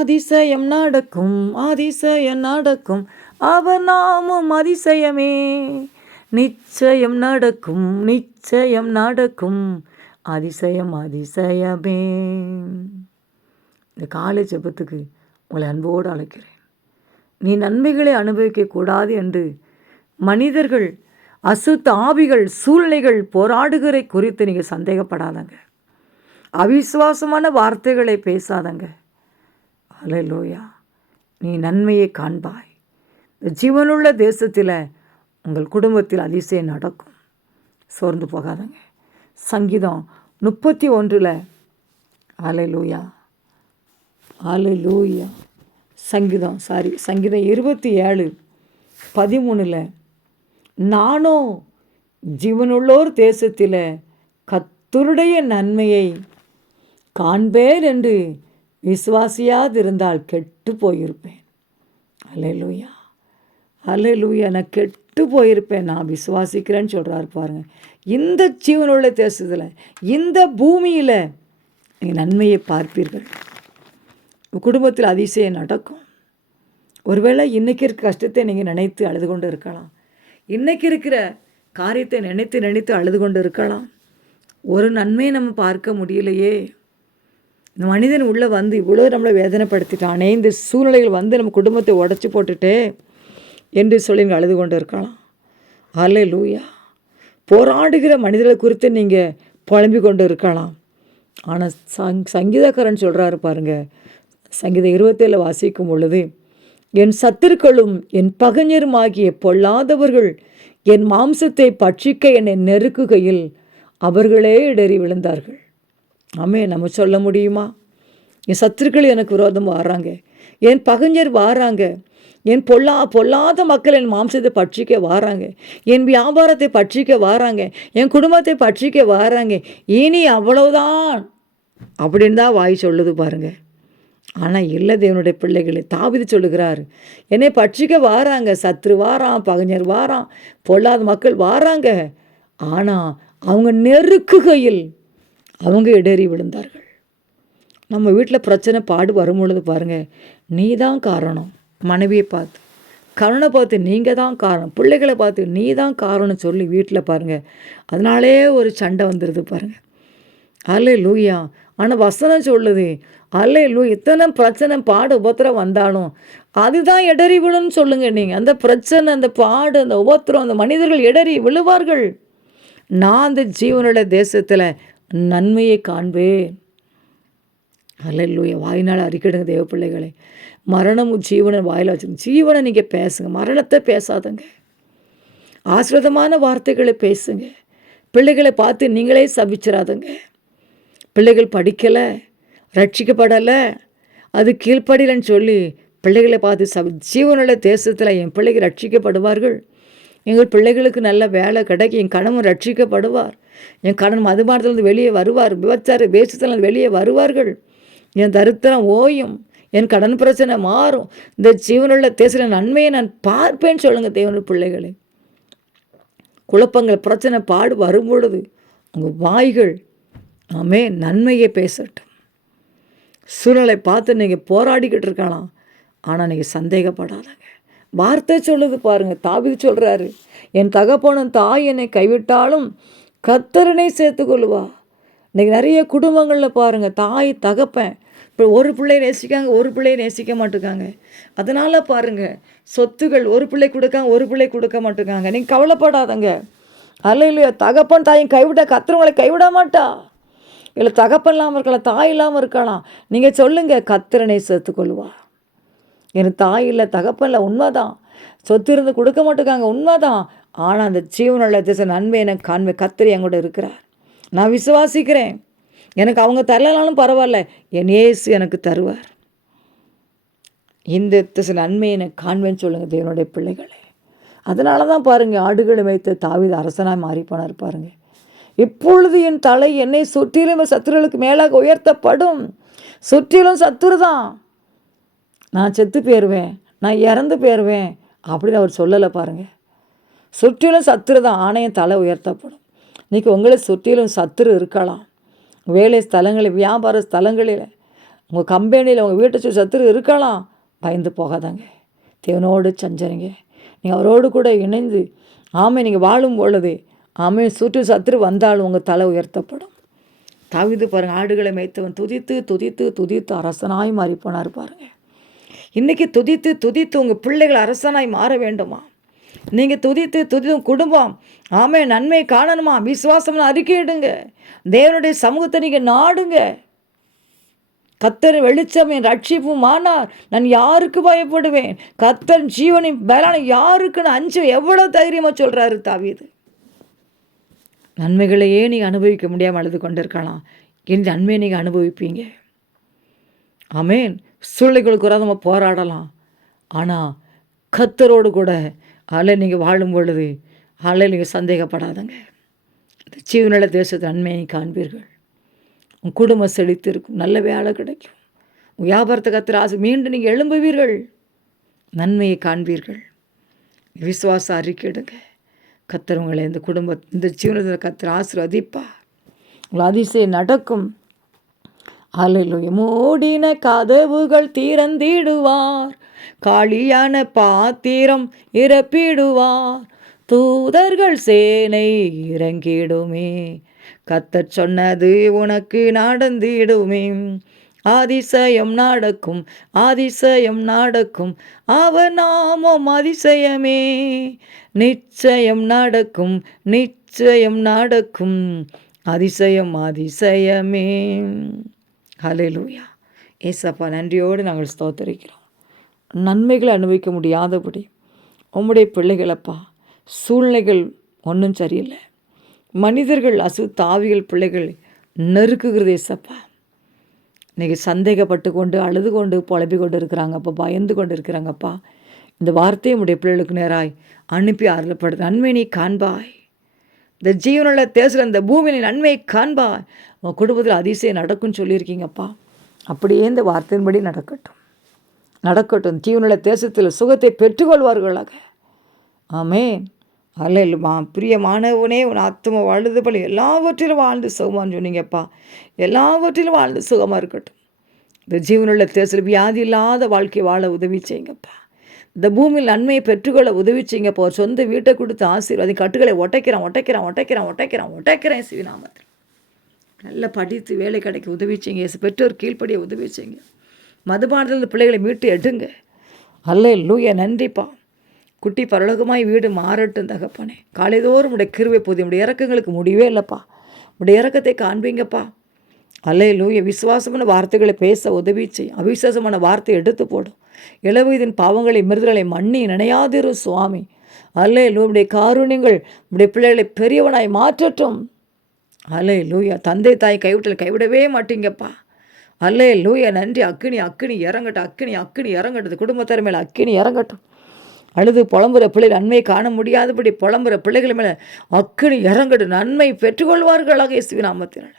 அதிசயம் நடக்கும் அதிசயம் நடக்கும். அவர் நாமும் அதிசயமே. நிச்சயம் நடக்கும் நிச்சயம் நடக்கும். அதிசயம் அதிசயமே. இந்த காலை ஜெபத்துக்கு உங்களை அன்போடு அழைக்கிறேன். நீ நன்மைகளை அனுபவிக்கக்கூடாது என்று மனிதர்கள் அசுத்த ஆவிகள் சூழ்நிலைகள் போராடுகிற குறித்து நீங்கள் சந்தேகப்படாதங்க. அவிசுவாசமான வார்த்தைகளை பேசாதங்க. அலையலோயா நீ நன்மையை காண்பாய். இந்த ஜீவனுள்ள தேசத்தில் உங்கள் குடும்பத்தில் அதிசயம் நடக்கும். சோர்ந்து போகாதங்க. சங்கீதம் முப்பத்தி ஒன்றில் அலையலூயா அலையலூயா சங்கீதம் சாரி சங்கீதம் இருபத்தி ஏழு பதிமூணில் நானும் ஜீவனுள்ளோர் தேசத்தில் கத்தருடைய நன்மையை காண்பேன் என்று விசுவாசியாதிருந்தால் கெட்டு போயிருப்பேன் அலையலூயா அலையலூயா நான் கெட்டு போயிருப்பேன் நான் விசுவாசிக்கிறேன்னு சொல்கிறாரு பாருங்கள் இந்த ஜீவனுள்ள தேசத்தில் இந்த பூமியில் நீங்கள் நன்மையை பார்ப்பீர்கள். குடும்பத்தில் அதிசயம் நடக்கும். ஒருவேளை இன்றைக்கி இருக்க கஷ்டத்தை நீங்கள் நினைத்து அழுது கொண்டு இருக்கலாம். இன்றைக்கி இருக்கிற காரியத்தை நினைத்து நினைத்து அழுது கொண்டு இருக்கலாம். ஒரு நன்மையை நம்ம பார்க்க முடியலையே. இந்த மனிதன் உள்ளே வந்து இவ்வளோ நம்மளை வேதனைப்படுத்திட்டானே இந்த சூழ்நிலைகள் வந்து நம்ம குடும்பத்தை உடச்சி போட்டுட்டே என்று சொல்லி நீங்கள் அழுது கொண்டு இருக்கலாம் அல்ல லூயா போராடுகிற மனிதர்களை குறித்து நீங்கள் புலம்பி கொண்டு இருக்கலாம். ஆனால் சங் சங்கீதக்காரன் சொல்கிறாரு பாருங்க சங்கீதம் இருபத்தேழு வாசிக்கும் பொழுது என் சத்துருக்களும் என் பகைஞருமாகிய பொல்லாதவர்கள் என் மாம்சத்தை பட்சிக்க என்னை நெருக்குகையில் அவர்களே இடறி விழுந்தார்கள். ஆமே நம்ம சொல்ல முடியுமா? என் சத்துருக்கள் எனக்கு விரோதம் வாராங்க என் பகைஞர் வாராங்க. என் பொல்லா பொல்லாத மக்கள் என் மாம்சத்தை பட்சிக்க வாராங்க. என் வியாபாரத்தை பட்சிக்க வாராங்க. என் குடும்பத்தை பட்சிக்க வாராங்க. இனி அவ்வளவுதான். அப்படின்னு தான் வாய் சொல்லுது பாருங்க. ஆனால் இல்லை தேவனுடைய பிள்ளைகளை தாவிது சொல்லுகிறாரு. என்னை பட்சிக்க வாராங்க. சத்ரு வாரான் பகைஞர் வாரான் பொல்லாத மக்கள் வாராங்க. ஆனால் அவங்க நெருக்குகையில் அவங்க இடறி விழுந்தார்கள். நம்ம வீட்டில் பிரச்சனை பாடு வரும் பொழுது பாருங்கள் நீ தான் காரணம். மனைவியை பார்த்து கருணை பார்த்து நீங்கள் தான் காரணம். பிள்ளைகளை பார்த்து நீ தான் காரணம் சொல்லி வீட்டில் பாருங்கள் அதனாலே ஒரு சண்டை வந்துடுது பாருங்கள் அல்ல லூயா ஆனால் வசனம் சொல்லுது அல்லே லூ இத்தனை பிரச்சனை பாடு உபத்திரம் வந்தாலும் அதுதான் இடறி விழுன்னு சொல்லுங்கள் நீங்கள் அந்த பிரச்சனை அந்த பாடு அந்த உபத்திரம் அந்த மனிதர்கள் இடறி விழுவார்கள். நான் அந்த ஜீவனுடைய தேசத்தில் நன்மையை காண்பேன். அல்லூயா வாயினால் அறிக்கிடுங்க தேவ பிள்ளைகளை மரணமும் ஜீவனும் வாயில் வச்சுருங்க. ஜீவனை நீங்கள் பேசுங்க. மரணத்தை பேசாதங்க. ஆசிரதமான வார்த்தைகளை பேசுங்க. பிள்ளைகளை பார்த்து நீங்களே சபிச்சிடாதங்க பிள்ளைகள் படிக்கலை ரட்சிக்கப்படலை அது கீழ்ப்படலைன்னு சொல்லி பிள்ளைகளை பார்த்து சபி ஜீவனுள்ள தேசத்தில் என் பிள்ளைகள் ரட்சிக்கப்படுவார்கள். எங்கள் பிள்ளைகளுக்கு நல்ல வேலை கிடைக்கும் என் கணவன் ரட்சிக்கப்படுவார். என் கணவன் மதுபானத்திலிருந்து வெளியே வருவார் விபச்சார வேஷத்திலிருந்து வெளியே வருவார்கள். என் தரித்திரம் ஓயும் என் கடன் பிரச்சனை மாறும். இந்த ஜீவனுள்ள தேசத்தில் நன்மையை நான் பார்ப்பேன்னு சொல்லுங்கள் தேவனுடைய பிள்ளைகளை. குழப்பங்கள் பிரச்சனை பாடு வரும் பொழுது உங்கள் வாய்கள் ஆமே நன்மையை பேசட்டும். சூழலை பார்த்து நீங்கள் போராடிக்கிட்டு இருக்கலாம் ஆனால் நீங்கள் சந்தேகப்படாதங்க. வார்த்தை சொல்லுது பாருங்கள் தாவிது சொல்கிறாரு என் தகப்பனும் தாய் என்னை கைவிட்டாலும் கத்தரனை சேர்த்துக்கொள்ளுவா இன்றைக்கி நிறைய குடும்பங்களில் பாருங்கள் தாய் தகப்பன் இப்போ ஒரு பிள்ளையை நேசிக்காங்க ஒரு பிள்ளையை நேசிக்க மாட்டேங்காங்க அதனால் பாருங்கள் சொத்துகள் ஒரு பிள்ளை கொடுக்காங்க ஒரு பிள்ளை கொடுக்க மாட்டேங்காங்க நீங்கள் கவலைப்படாதங்க. அல்ல இல்லையா தகப்பன் தாயும் கைவிட கத்துறவங்களை கைவிட மாட்டா. இல்லை தகப்பன் இல்லாமல் இருக்கலாம் தாய் இல்லாமல் இருக்கலாம். நீங்கள் சொல்லுங்கள் கத்திரனை சேர்த்துக்கொள்வா எனக்கு தாய் இல்லை தகப்பன் இல்லை உண்மைதான். சொத்து இருந்து கொடுக்க மாட்டேங்காங்க உண்மைதான். ஆனால் அந்த ஜீவனுள்ள திசை நன்மை எனக்கு காண்மை கத்திரி என்கூட இருக்கிறார். நான் விசுவாசிக்கிறேன். எனக்கு அவங்க தரலனாலும் பரவாயில்ல. என் ஏசு எனக்கு தருவார். இந்த திசை நன்மை எனக்கு காண்மைன்னு சொல்லுங்கள் தேவனுடைய பிள்ளைகளே. அதனால தான் பாருங்கள் ஆடுகளை வைத்து தாவித அரசனாக மாறி போனார் பாருங்கள் இப்பொழுது என் தலை என்னை சுற்றிலும் சத்துருகளுக்கு மேலாக உயர்த்தப்படும். சுற்றிலும் சத்துரு தான் நான் செத்து போயிடுவேன் நான் இறந்து போயிடுவேன் அப்படின்னு அவர் சொல்லலை பாருங்கள் சுற்றிலும் சத்துரு தான் ஆணையம் தலை உயர்த்தப்படும். இன்றைக்கி உங்களை சுற்றிலும் சத்துரு இருக்கலாம். வேலை ஸ்தலங்களில் வியாபார ஸ்தலங்களில் உங்கள் கம்பெனியில் உங்கள் வீட்டை சுற்றி சத்துரு இருக்கலாம். பயந்து போகாதாங்க. தேவனோடு சஞ்சரிங்க. நீங்கள் அவரோடு கூட இணைந்து ஆமை நீங்கள் வாழும் பொழுது ஆமை சுற்று சத்துரு வந்தாலும் உங்கள் தலை உயர்த்தப்படும். தாவிது பாருங்கள் ஆடுகளை மேய்த்தவன் துதித்து துதித்து துதித்து அரசனாய் மாறி போனார் பாருங்கள் இன்றைக்கி துதித்து துதித்து உங்கள் பிள்ளைகள் அரசனாய் மாற வேண்டுமா? நீங்கள் துதித்து துதித்து குடும்பம் ஆமே நன்மை காணணுமா? விசுவாசம்னு அறிக்கையிடுங்க தேவனுடைய சமூகத்தை நீங்கள் நாடுங்க. கத்தர் வெளிச்சம் என் ரட்சிப்பும் ஆனார் நான் யாருக்கு பயப்படுவேன்? கத்தன் ஜீவனின் பலான யாருக்குன்னு அஞ்சு எவ்வளோ தைரியமாக சொல்கிறாரு தாவீது. நன்மைகளையே நீங்கள் அனுபவிக்க முடியாமல் அழுது கொண்டிருக்கலாம். இந்த நன்மையை நீங்கள் அனுபவிப்பீங்க. ஆமேன். சூழ்நிலைகளுக்கு நம்ம போராடலாம். ஆனால் கத்தரோடு கூட அதில் நீங்கள் வாழும் பொழுது அதில் நீங்கள் சந்தேகப்படாதங்க. இந்த ஜீவநல தேசத்தை நன்மையை காண்பீர்கள். உன் குடும்பம் செழித்து இருக்கும் நல்ல வேலை கிடைக்கும். உன் வியாபாரத்தை கத்துற ஆசை மீண்டும் நீங்கள் எழும்புவீர்கள். நன்மையை காண்பீர்கள். விசுவாச அறிக்கையிடுங்க. கத்தர் இந்த குடும்ப இந்த ஜீவனத்தில் கத்துற ஆசிர்வதிப்பா உங்கள் அதிசயம் நடக்கும். அலையிலுய மூடின கதவுகள் திறந்திடுவார். காளியான பாத்திரம் இறப்பிடுவார். தூதர்கள் சேனை இறங்கிடுமே. கத்தச் சொன்னது உனக்கு நடந்திடுமே. அதிசயம் நடக்கும் அதிசயம் நடக்கும் அவர் நாமம் அதிசயமே. நிச்சயம் நடக்கும் நிச்சயம் நடக்கும் அதிசயம் அதிசயமே. ஹalleluya. ஏசப்பா நன்றியோடு நாங்கள் ஸ்தோத்தரிக்கிறோம். நன்மைகளை அனுபவிக்க முடியாதபடி உம்முடைய பிள்ளைகளப்பா சூழ்நிலைகள் ஒன்றும் சரியில்லை. மனிதர்கள் அசு தாவிகள் பிள்ளைகள் நெருக்குகிறது ஏசப்பா. இன்றைக்கி சந்தேகப்பட்டு கொண்டு அழுது கொண்டு புலம்பி கொண்டு இருக்கிறாங்கப்பா பயந்து கொண்டு இருக்கிறாங்கப்பா இந்த வார்த்தையை உடைய பிள்ளைகளுக்கு நேராய் அனுப்பி அருளப்படுது நன்மை நீ காண்பாய். இந்த ஜீவனுள்ள பேசுகிற இந்த பூமியின் நன்மையை காண்பா. உங்கள் குடும்பத்தில் அதிசயம் நடக்கும்னு சொல்லியிருக்கீங்கப்பா. அப்படியே இந்த வார்த்தையின்படி நடக்கட்டும். நடக்கட்டும். ஜீவனில் தேசத்தில் சுகத்தை பெற்றுக்கொள்வார்களாக. ஆமேன். அல்ல மா பிரியமானவனே உன் ஆத்ம வாழுது போல எல்லாவற்றிலும் வாழ்ந்து சுகமான்னு சொன்னீங்கப்பா. எல்லாவற்றிலும் வாழ்ந்து சுகமாக இருக்கட்டும். இந்த ஜீவனுள்ள தேசத்தில் வியாதி இல்லாத வாழ்க்கை வாழ உதவி செய்யுங்கப்பா. இந்த பூமியில் நன்மையை பெற்றுக்கொள்ள உதவிச்சிங்க செய்யுங்கப்பா ஒரு சொந்த வீட்டை கொடுத்து ஆசீர்வாதி கட்டுகளை ஒட்டைக்கிறான் ஒட்டைக்கிறான் ஒட்டைக்கிறான் ஒட்டைக்கிறான் ஒட்டைக்கிறேன் சிவநாமத்தில் நல்லா படித்து வேலை கிடைக்க உதவிச்சிங்க பெற்றோர் கீழ்ப்படியை உதவிச்சிங்க மதுபானத்தில் பிள்ளைகளை மீட்டு எடுங்க. அல்ல லூய நன்றிப்பா. குட்டி பரலோகமாய் வீடு மாறட்டும் தகப்பனே. காலைதோறும் உடைய கிருவை போது உடைய இறக்கங்களுக்கு முடிவே இல்லைப்பா. உடைய இறக்கத்தை காண்பீங்கப்பா. அல்லே லூய விசுவாசமான வார்த்தைகளை பேச உதவி செய் அவிசுவாசமான வார்த்தை எடுத்து போடும் இளவயதின் பாவங்களை மிருதலை மண்ணி நினையாதிரு சுவாமி. அல்லே லூடைய காருண்யங்கள் உடைய பிள்ளைகளை பெரியவனாய் மாற்றட்டும். அல்லே லூயா தந்தை தாய் கைவிட்டல் கைவிடவே மாட்டீங்கப்பா. அல்லே லூயா நன்றி அக்கினி அக்கினி இறங்கட்டும் அக்கினி அக்கினி இறங்கட்டும் குடும்பத்தார் மேலே அக்கினி இறங்கட்டும். அழுது புலம்புற பிள்ளைகள் நன்மையை காண முடியாதபடி புலம்புற பிள்ளைகள் மேலே அக்கினி இறங்கட்டும். நன்மை பெற்றுக்கொள்வார்களாக இயேசுவின் நாமத்தினால்.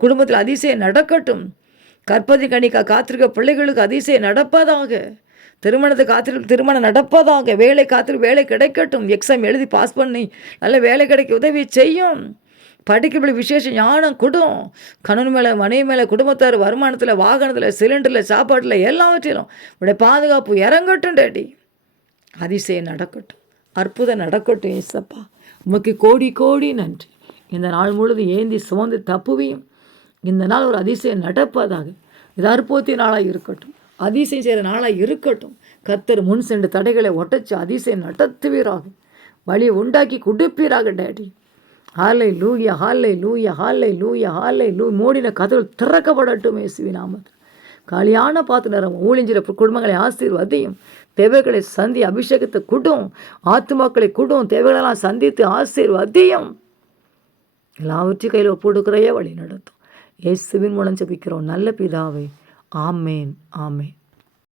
குடும்பத்தில் அதிசயம் நடக்கட்டும். கற்பதி கணிக்கா காத்திருக்க பிள்ளைகளுக்கு அதிசயம் நடப்பதாக. திருமணத்தை காத்திரு திருமணம் நடப்பதாக. வேலை காத்திரு வேலை கிடைக்கட்டும். எக்ஸாம் எழுதி பாஸ் பண்ணி நல்ல வேலை கிடைக்க உதவி செய்யும். படிக்கப்படி விசேஷ ஞானம் கொடும். கணவன் மேலே மனைவி மேலே குடும்பத்தார் வருமானத்தில் வாகனத்தில் சிலிண்டரில் சாப்பாட்டில் எல்லாவற்றிலும் உடைய பாதுகாப்பு இறங்கட்டும் டேடி. அதிசயம் நடக்கட்டும். அற்புதம் நடக்கட்டும் ஏசப்பா உமக்கு கோடி கோடி நன்றி. இந்த நாள் முழுது ஏந்தி சுமந்து தப்புவியும். இந்த நாள் ஒரு அதிசயம் நடப்பதாக இது அற்புதத்தி நாளாக இருக்கட்டும். அதிசயம் செய்கிற நாளாக இருக்கட்டும். கர்த்தர் முன் சென்று தடைகளை ஒட்டச்சு அதிசயம் நடத்துவீராக. வழியை உண்டாக்கி கொடுப்பீராக டேடி. ஹாலை லூயா ஹாலை லூயா ஹாலை லூயா ஹாலை லூ மூடின கதவுகள் திறக்கப்படட்டும் இயேசுவி நாமத்தில். காலியான பார்த்து நேரம் ஊழிஞ்சிற குடும்பங்களை ஆசீர்வதியும் தேவைகளை சந்தி அபிஷேகத்தை கூடும் ஆத்துமாக்களை கூடும் தேவைகளெல்லாம் சந்தித்து ஆசீர்வதியும். எல்லாவற்றையும் கையில் ஒப்புடுக்கிறையே வழி நடத்தும். இயேசுவின் மூலம் ஜபிக்கிறோம். நல்ல பிதாவை. ஆமேன். ஆமேன்.